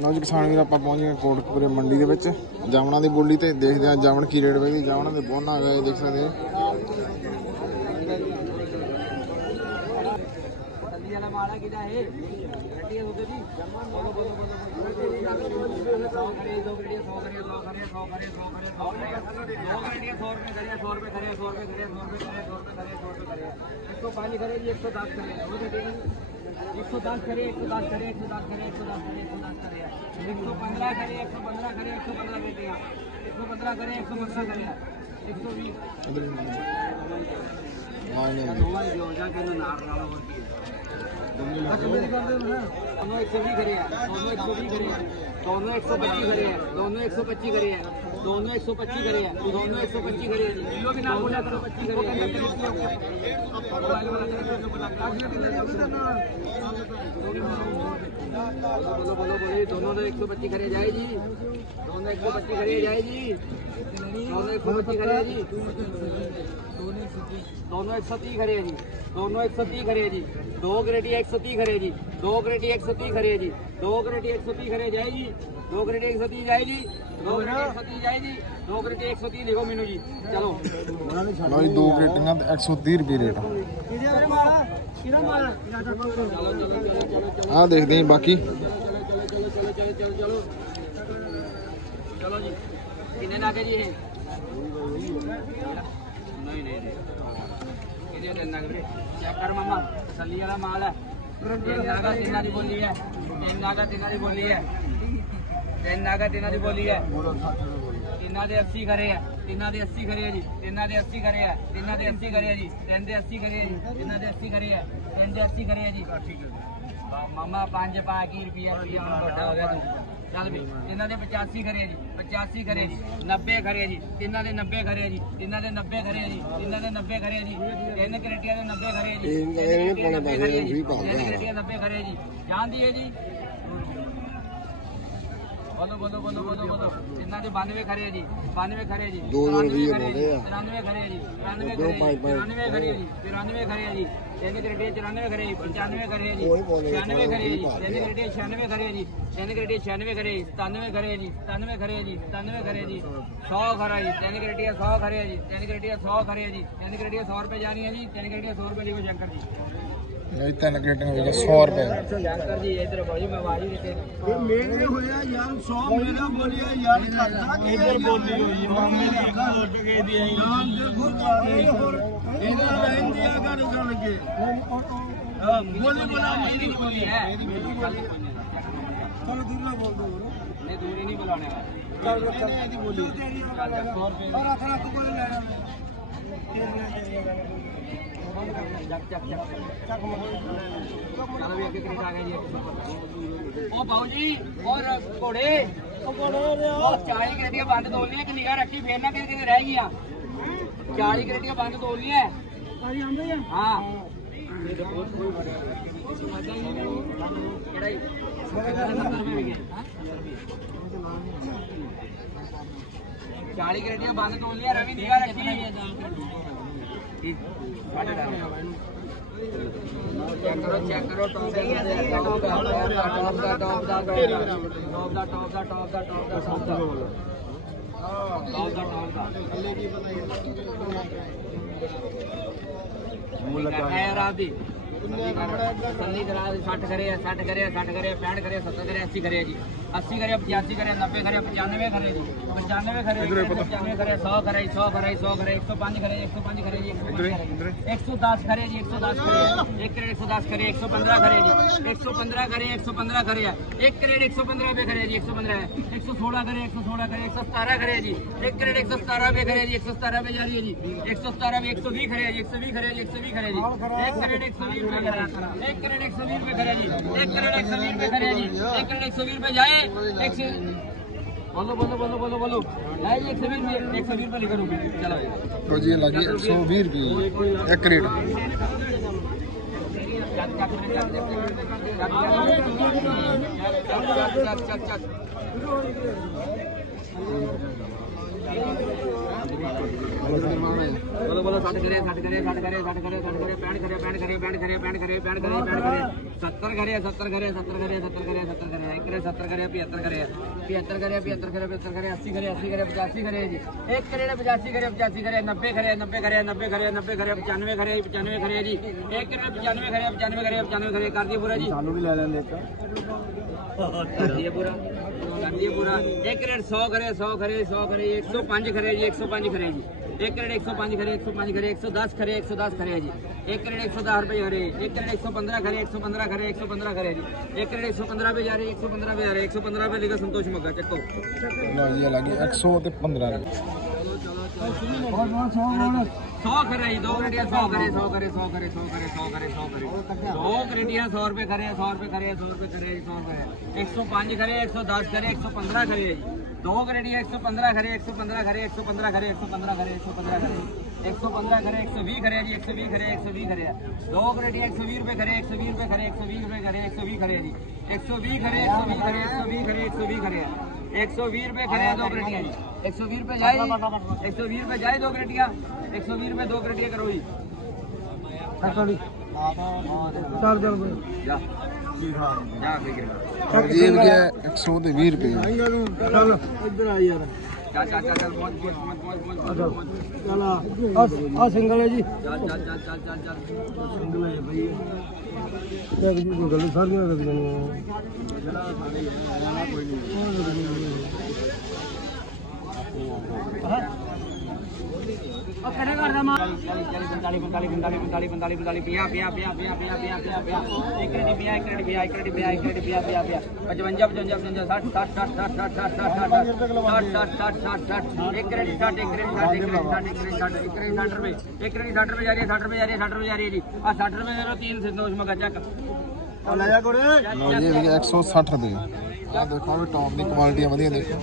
ਲਓ ਜੀ ਕਿਸਾਨ ਵੀਰ ਆਪਾਂ ਪਹੁੰਚ ਗਏ ਕੋਟਕਪੂਰੇ ਮੰਡੀ ਦੇ ਵਿੱਚ ਜਾਮਣਾ ਦੀ ਬੋਲੀ ਤੇ ਦੇਖਦੇ ਹਾਂ ਜਾਮਣ ਕੀ ਰੇਟ ਵੇਚਦੀ। ਜਾਮਣਾ ਦੇ ਬੋਨਾ ਆ ਗਏ ਦੇਖ ਸਕਦੇ ਹੋ। एक सौ दस करे 110 करे 110 करे 110 करे 110 करे 115 करे 115 करे 115 बेटियां 115 करे 115 करे 120 दोनों 120 करे दोनों 120 करे दोनों 125 करे दोनों 125 करे दोनों 125 करे दोनों 125 करे किलो भी ना बोला करो 25 करे बोलो बोलो बोले दोनों 125 करे जाए जी दोनों 125 करे जाए जी दोनों 125 करे जी दोनों 130 करे जी दोनों 130 करे जी दो ग्रेडी 130 करे जी दो ग्रेडी 130 करे जी दो ग्रेडी 130 करे जाए जी दो ग्रेडी 130 जाए जी दो ग्रेडी 130 जाए जी दो ग्रेडी 130 लिखो मीनू जी चलो ਲਓ ਜੀ 2 ਕ੍ਰੇਟੀਆਂ ਤੇ 130 ਰੁਪਏ ਰੇਟ ਆ ਦੇਖਦੇ ਹਾਂ ਬਾਕੀ। चलो जी कितने लागे जी ये नहीं नहीं कितने देना वीरे चेक कर मामा तसल्ली वाला माल है तीन नागा तिना दी बोली है तीन नागा तिना दी बोली है तीन नागा तिना दी बोली है तिना दे 80 करे है तिना दे 80 करे है जी तिना दे 80 करे है तिना दे 80 करे है जी तीन दे 80 करे है जी तिना दे 80 करे है तीन दे 80 करे है जी मामा 5 पा की रुपया रुपया बड़ा हो गया तू चल भी तिना दे 85 करे जी 85 करे जी 90 करे जी तिना दे 90 करे जी तिना दे 90 करे जी तिना दे 90 करे जी तीन क्रेटिया दे 90 करे जी तीन क्रेटिया 90 करे जी जान दिए जी बोलो बोलो बोलो बोलो बोलो तिना दे 92 करे जी 92 करे जी 93 करे जी 93 करे जी 93 करे जी 93 करे जी तीन क्रेटिया 94 करे जी 95 करे जी 96 करे जी तीन क्रेटिया 96 करे जी तीन क्रेटिया 96 करे 97 करे जी 97 करे जी 97 करे जी 100 खरा जी तीन क्रेटिया 100 करे जी तीन क्रेटिया 100 करे जी तीन क्रेटिया 100 रुपए जानी है जी तीन क्रेटिया 100 रुपए लिखो शंकर जी ਨਹੀਂ 3 ਕ੍ਰੇਟੀਆਂ ਹੋ ਗਈਆਂ 100 ਰੁਪਏ शंकर जी इधर भाई मैं वाली देते ये मेरे होया यार 100 मेरा बोलिया यार करता कि इधर बोली हुई है मामे दी कोट के दी नाम देखो तारे और इधर लाइन दिया कर चल के बोली बना मेरी बोली है चलो दूर ना बोल दो नहीं दूर ही नहीं बुलाने का चल चल दी बोली 100 रुपए और आखिर तू बोल लेना चक चक चक चलो भी आगे क्रेट आ गया जी ओ बाबूजी और घोड़े और 40 क्रेटियां बंद तोलनी है कि निगाह रखी फिर ना कितने रह गई 40 क्रेटियां बंद तोलनी है हाँ 40 क्रेटियां बंद तोलनी है रवि निगाह रखी चेक करो टॉप सन्नी करा 60 करे 60 करे 60 करे 65 करे 70 करे 80 करे जी 80 करे 85 करे 90 करे 95 करे जी 95 करे 95 करे 100 करे 100 करे 100 करे 105 करे 105 करे जी 110 करे जी 110 करे 1 करेट 110 करे 115 करे जी 115 करे 115 करे 1 करेट 115 पे करे जी 115 116 करे 116 करे 117 करे जी 1 करेट 117 पे करे जी 117 पे जा रही है जी 117 पे 120 करे जी 120 करे जी 120 करे जी 1 करेट 120 पे करे 1 करेट 120 पे करे जी 1 करेट 120 पे करे जी 1 करेट 120 पे जाए बोलो बोलो बोलो बोलो बोलो जाए जी 120 पे लिखो रुपये चलो तो जी लगी 120 रुपये 1 करेट बोलो बोलो 60 करे 60 करे 60 करे 60 करे 60 करे 65 करे 65 करे 65 करे 65 करे 65 करे 65 करे 70 करे 70 करे 70 करे 70 करे 70 करे 1 करे 70 करे 75 करे 75 करे 75 करे 75 करे 80 करे 80 करे 85 करे जी 1 करे 85 करे 85 करे 90 करे 90 करे 90 करे 90 करे 95 करे 95 करे जी 1 करे 95 करे 95 करे 95 करे कर दिए पूरा जी ਸਾਨੂੰ ਵੀ ਲੈ ਲੈਂਦੇ ਇੱਕ कर दिए पूरा 1 करे 100 करे 100 करे 100 करे 105 करे जी 105 करे जी 1 करेड़ 105 करे 105 करे 110 करे 110 करे जी 1 करेड़ 110 रुपए करे 1 करेड़ 115 करे 115 करे 115 करे जी 1 करेड़ 115 पे जा रहे 115 पे जा रहे 115 पे लेकर संतोष मग्गा चक्को ਲਓ ਜੀ ਇਹ ਲੱਗੀ 115 ਰੁਪਏ 100 करे जी 2 करेड़ियां 100 करे 100 करे 100 करे 100 करे 100 करे 100 करे 2 करेड़ियां 100 रुपए करे 100 रुपए करे 100 रुपए करे 100 करे 105 करे 110 करे 115 करे जी 2 करेड़ियां 115 करे 115 करे 115 करे 115 करे 115 करे 115 करे 120 करे जी 120 करे 120 करे 2 करेड़ियां 120 रुपए करे 120 रुपए करे 120 रुपए करे 120 करे जी 120 करे 120 करे 120 करे 120 करे 120 रुपए करे 2 करेड़ियां जी 120 रुपए जाए 120 रुपए जाए 2 करेड़ियां 120 रुपए 2 करेड़ियां करो जी ਚੱਲ ਚੱਲ ਬਈ जा जा फिर ਇਹ ਵੀ 120 ਰੁਪਏ ਚੱਲ ਇੱਧਰ ਆ ਯਾਰ चल चल चल पहुंच ਚੱਲ ਆ ਸਿੰਗਲ ਹੈ ਜੀ चल चल चल चल चल चल ਸਿੰਗਲ ਹੈ ਬਈ ਦੇਖ ਜੀ ਕੋਈ ਗੱਲ ਸਾਰੀਆਂ ਕਰਦੀਆਂ ਨੇ ओ कने करदा मां 40 45 45 45 45 45 50 50 50 50 एक रेडी 50 एक रेडी 50 एक रेडी 50 एक रेडी 50 50 55 55 55 60 60 60 60 60 एक रेडी 60 एक रेडी 60 एक रेडी 60 एक रेडी 60 एक रेडी 60 रुपए एक रेडी 60 रुपए जा रही है 60 रुपए जा रही है 60 रुपए जा रही है जी आ 60 रुपए दे दो 3 संतोष मगा चेक ਆ ਲੈ ਜਾ ਕੋੜੇ ਲਓ ਜੀ ਇਹ ਵੀ 160 ਰੁਪਏ ਆ ਦੇਖੋ ਵੀ ਟੌਪ ਦੀ ਕੁਆਲਿਟੀ ਵਧੀਆ ਦੇਖੋ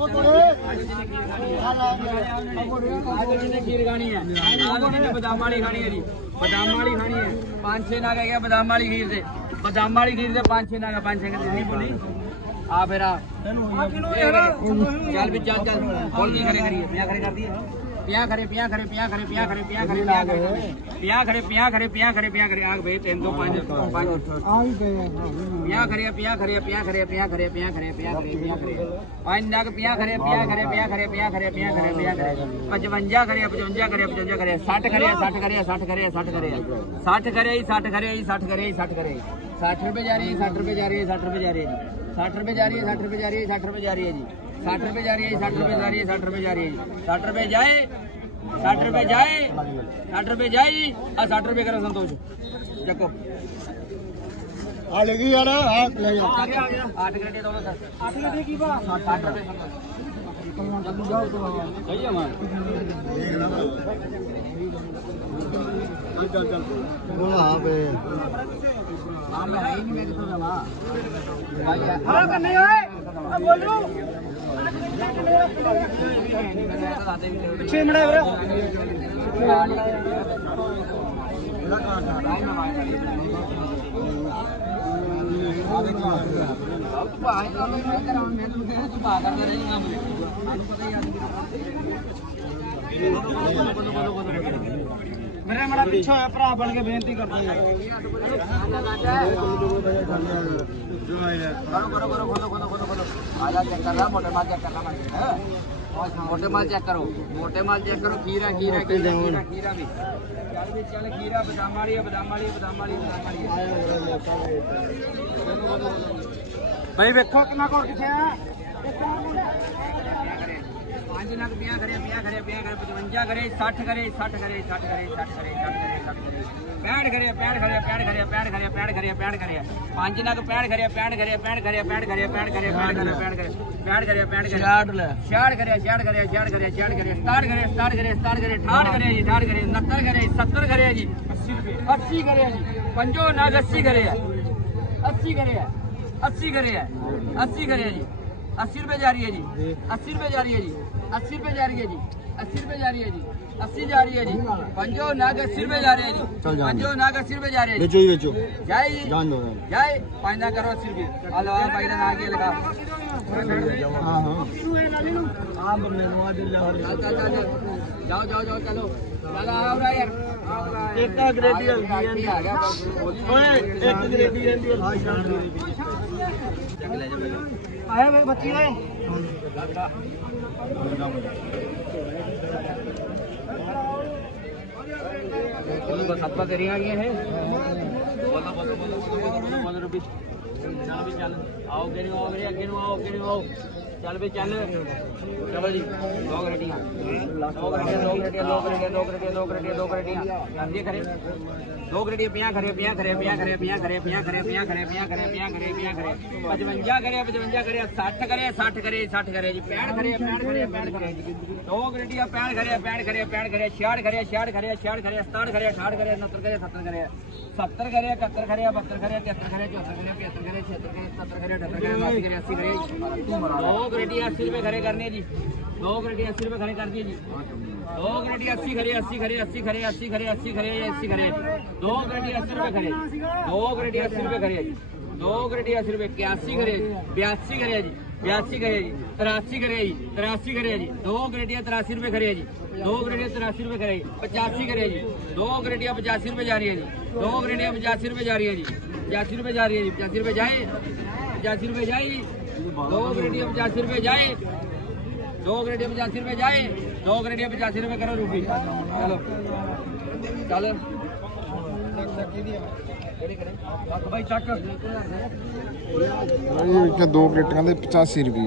ਉਹ ਕੋੜੇ खीर खानी है बादाम वाली खानी है जी बादाम वाली खानी है 5-6 नाग है बादाम वाली खीर से बादाम वाली खीर से 5-6 नाग 5-6 नहीं बोली आ फिर चल भी चल चल बोल नहीं करे करिए पिया करे कर दिए पिया करे पिया करे पिया करे पिया करे पिया करे पिया करे पिया करे पिया करे पिया करे पिया करे आग भाई 3 2 5 5 ਆ ਵੀ ਪਏ पिया करे पिया करे पिया करे पिया करे पिया करे पिया करे पिया करे पांच नाग पिया करे पिया करे पिया करे पिया करे पिया करे पिया करे 55 करे 55 करे 55 करे 60 करे 60 करे 60 करे 60 करे 60 करे 60 करे 60 करे 60 करे 60 रुपए जा रही है 60 रुपए जा रही है 60 रुपए जा रही है 60 रुपए जा रही है 60 रुपए जा रही है 60 रुपए जा रही है जी 60 रुपए जा रही है 60 रुपए जा रही है 60 रुपए जा रही है 60 रुपए जाए 60 रुपए जाए 60 रुपए जाए और 60 रुपए करो संतोष चको ਆ ਲੈ ਗਈ ਯਾਰ ਆ ਲੈ ਜਾ 8 घंटे दो सर 8 घंटे की बात 60 रुपए सही है मां ਚੱਲ ਚੱਲ ਬੋਲਾ ਹਾਂ ਬੇ हां मैं है ही नहीं मेरे तो दवा हां करने ओए अब बोलू पीछे मड़ा वीर मेरे बड़ा पीछे होया भरा बन के बेनती करदा है करो करो करो खोलो खोलो खोलो खोलो आजा चेक कर ला मोटे माल चेक कर ला मोटे माल चेक करो मोटे माल चेक करो खीरा खीरा खीरा खीरा खीरा भी चल भी चल खीरा बादाम वाली है बादाम वाली है बादाम वाली है बादाम वाली है भाई देखो कितना कोर किथे है 5 लाख 50 करे 55 करे 60 करे 60 करे 60 करे 60 करे 60 करे 60 करे 65 करे 65 करे 65 करे 65 करे 65 करे 65 करे 5 लाख 65 करे 65 करे 65 करे 65 करे 65 करे 65 करे 65 करे 65 करे 65 करे 60 ले 60 करे 60 करे 60 करे 60 करे 60 करे 60 करे 60 करे 68 करे जी 68 करे 69 करे 70 करे जी 80 करे जी पंजो नाग 80 करे 80 करे 80 करे 80 करे जी 80 रुपए जा रही है जी 80 रुपए जा रही है जी 80 रुपए जा रही है जी 80 रुपए जा रही है जी 80 जा रही है जी पंजो नाग 80 रुपए जा रहे हैं जी पंजो नाग 80 रुपए जा रहे हैं बेचो ही बेचो जाए जी जान दो जाए 5 ना करो 80 रुपए हेलो भाई ना आगे लगा हाँ हाँ ਆ ਬੰਦੇ ਨੂੰ ਆ ਦੇ ਲੈ जाओ जाओ जाओ चलो चलो आओ रहा यार ਇੱਕ ਗ੍ਰੇਡੀ ਹਲਦੀ आ गया ਓਏ ਇੱਕ ਗ੍ਰੇਡੀ ਰਹਿੰਦੀ ਆਇਆ ਵੇ ਬੱਚੀ ਓਏ बस आपका करिए आ गया है बोलो बोलो बोलो बोलो बोलो रुपी चल भी चल आओ के आओ रे अगे आओ के आओ चल भी चल चलो जी दो रेडियां करे दो रेडियां पिया करे 55 करे 60 करे 60 करे 60 करे जी 65 करे 65 करे जी दो रेडियां 65 करे 65 करे 66 करे 67 करे 68 करे 69 करे 70 करे 70 करे 71 करे 72 करे 73 करे 74 करे 75 करे 76 करे 77 करे 78 करे 80 करे दो रेडियां 80 रुपए खड़े करने जी दो रेडियां 80 रुपए खड़े कर दिए जी दो रेडी 80 खड़े 80 खड़े 80 खड़े 80 खड़े 80 खड़े 80 खड़े दो रेडी 80 रुपए खड़े दो रेडी 80 रुपए खड़े दो रेडी 80 रुपए 81 खड़े 82 खड़े जी 82 खड़े जी 83 खड़े जी 83 खड़े जी दो रेडियां 83 रुपए खड़े जी दो रेडियां 83 रुपए खड़े 85 खड़े जी दो रेडियां 85 रुपए जा रही है जी दो रेडियां 85 रुपए जा रही है जी 85 रुपए जा रही है जी 85 रुपए जाए 85 रुपए जाए दो रेडियां 85 रुपए जाए दो रेडियो 85 रुपए जाए दो रेडियो 85 रुपए करो रूपी चलो चल भाई चक ये दो प्लेटियां दे 85 रुपए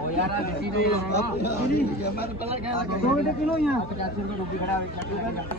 ओ यार किसी ने 2 किलो ही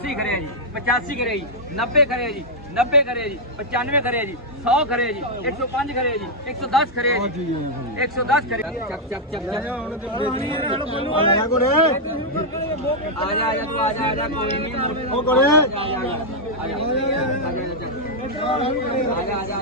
80 करे जी 85 करे जी 90 करे जी 90 करे जी 95 करे जी 100 करे जी 105 करे जी 110 करे जी 110 करे चक चक चक चक आजा आजा तू आजा आजा कोई नहीं ओ करे आजा आजा आजा